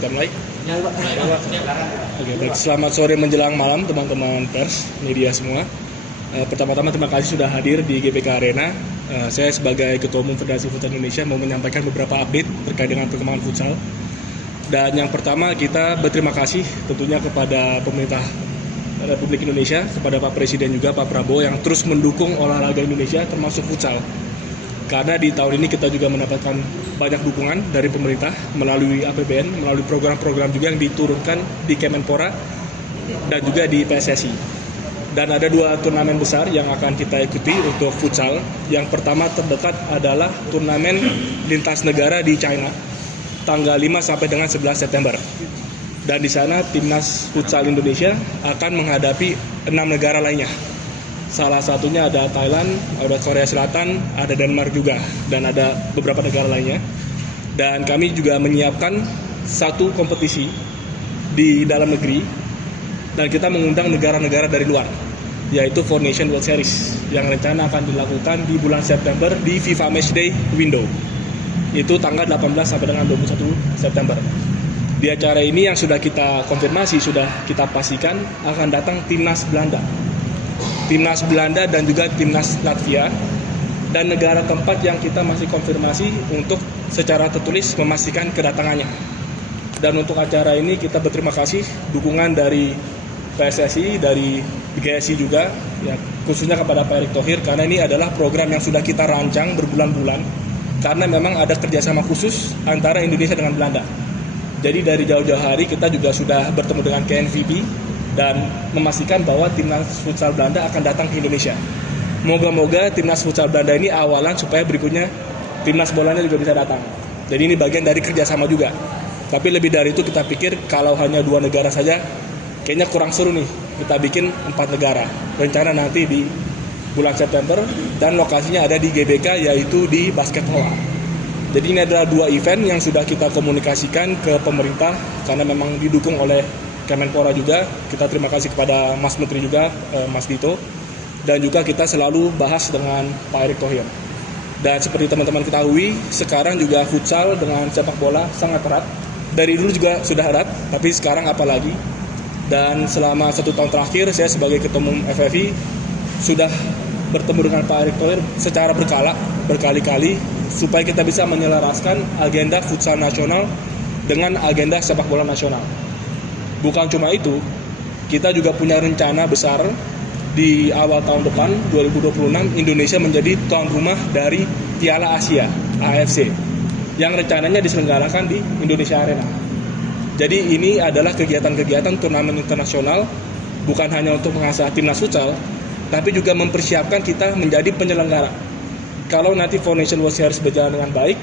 Kita mulai? Ya, Pak. Oke, baik. Selamat sore menjelang malam teman-teman pers, media semua. Pertama-tama terima kasih sudah hadir di GBK Arena. Saya sebagai Ketua Umum Federasi Futsal Indonesia mau menyampaikan beberapa update terkait dengan perkembangan futsal. Dan yang pertama kita berterima kasih tentunya kepada pemerintah Republik Indonesia, kepada Pak Presiden juga Pak Prabowo yang terus mendukung olahraga Indonesia termasuk futsal. Karena di tahun ini kita juga mendapatkan banyak dukungan dari pemerintah melalui APBN, melalui program-program juga yang diturunkan di Kemenpora dan juga di PSSI. Dan ada 2 turnamen besar yang akan kita ikuti untuk futsal. Yang pertama terdekat adalah turnamen lintas negara di China, tanggal 5 sampai dengan 11 September. Dan di sana timnas futsal Indonesia akan menghadapi 6 negara lainnya. Salah satunya ada Thailand, ada Korea Selatan, ada Denmark juga, dan ada beberapa negara lainnya. Dan kami juga menyiapkan satu kompetisi di dalam negeri, dan kita mengundang negara-negara dari luar, yaitu Four Nations World Series yang rencana akan dilakukan di bulan September di FIFA Matchday window. Itu tanggal 18 sampai dengan 21 September. Di acara ini yang sudah kita konfirmasi, sudah kita pastikan akan datang timnas Belanda. Timnas Belanda dan juga timnas Latvia, dan negara keempat yang kita masih konfirmasi untuk secara tertulis memastikan kedatangannya. Dan untuk acara ini kita berterima kasih dukungan dari PSSI, dari GSI juga, ya, khususnya kepada Pak Erick Thohir, karena ini adalah program yang sudah kita rancang berbulan-bulan, karena memang ada kerjasama khusus antara Indonesia dengan Belanda. Jadi dari jauh-jauh hari kita juga sudah bertemu dengan KNVB dan memastikan bahwa timnas futsal Belanda akan datang ke Indonesia. Moga-moga timnas futsal Belanda ini awalan supaya berikutnya timnas bolanya juga bisa datang. Jadi ini bagian dari kerjasama juga. Tapi lebih dari itu kita pikir kalau hanya 2 negara saja kayaknya kurang seru nih. Kita bikin 4 negara. Rencana nanti di bulan September dan lokasinya ada di GBK, yaitu di Basket Hall. Jadi ini adalah 2 event yang sudah kita komunikasikan ke pemerintah karena memang didukung oleh Kemenpora juga. Kita terima kasih kepada Mas Menteri juga, Mas Dito. Dan juga kita selalu bahas dengan Pak Erick Thohir. Dan seperti teman-teman ketahui, sekarang juga futsal dengan sepak bola sangat erat. Dari dulu juga sudah erat, tapi sekarang apalagi. Dan selama 1 tahun terakhir, saya sebagai Ketua Umum FFI sudah bertemu dengan Pak Erick Thohir secara berkali-kali, supaya kita bisa menyelaraskan agenda futsal nasional dengan agenda sepak bola nasional. Bukan cuma itu, kita juga punya rencana besar di awal tahun depan, 2026, Indonesia menjadi tuan rumah dari Piala Asia, AFC, yang rencananya diselenggarakan di Indonesia Arena. Jadi ini adalah kegiatan-kegiatan turnamen internasional, bukan hanya untuk mengasah timnas futsal, tapi juga mempersiapkan kita menjadi penyelenggara. Kalau nanti Four Nations World Series berjalan dengan baik,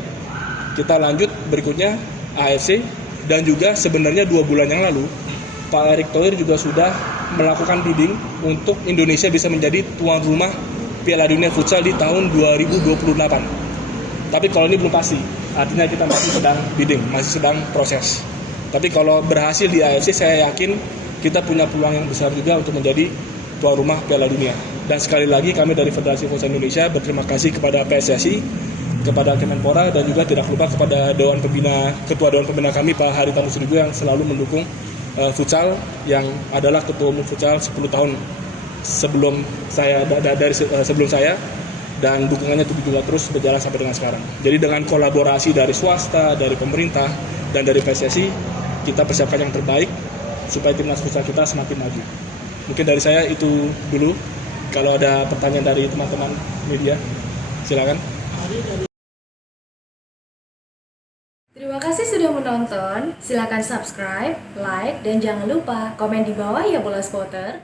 kita lanjut berikutnya AFC, dan juga sebenarnya 2 bulan yang lalu, Pak Erick Thohir juga sudah melakukan bidding untuk Indonesia bisa menjadi tuan rumah Piala Dunia Futsal di tahun 2028. Tapi kalau ini belum pasti, artinya kita masih sedang bidding, masih sedang proses. Tapi kalau berhasil di AFC, saya yakin kita punya peluang yang besar juga untuk menjadi tuan rumah Piala Dunia. Dan sekali lagi kami dari Federasi Futsal Indonesia berterima kasih kepada PSSI, kepada Kemenpora, dan juga tidak lupa kepada Ketua Dewan Pembina kami Pak Haritanu Sudibyo yang selalu mendukung futsal, yang adalah Ketua Umum Futsal 10 tahun sebelum saya, dan dukungannya itu juga terus berjalan sampai dengan sekarang. Jadi dengan kolaborasi dari swasta, dari pemerintah, dan dari PSSI, kita persiapkan yang terbaik supaya timnas futsal kita semakin maju. Mungkin dari saya itu dulu. Kalau ada pertanyaan dari teman-teman media, silakan. Terima kasih sudah menonton. Silakan subscribe, like, dan jangan lupa komen di bawah ya bola spotter.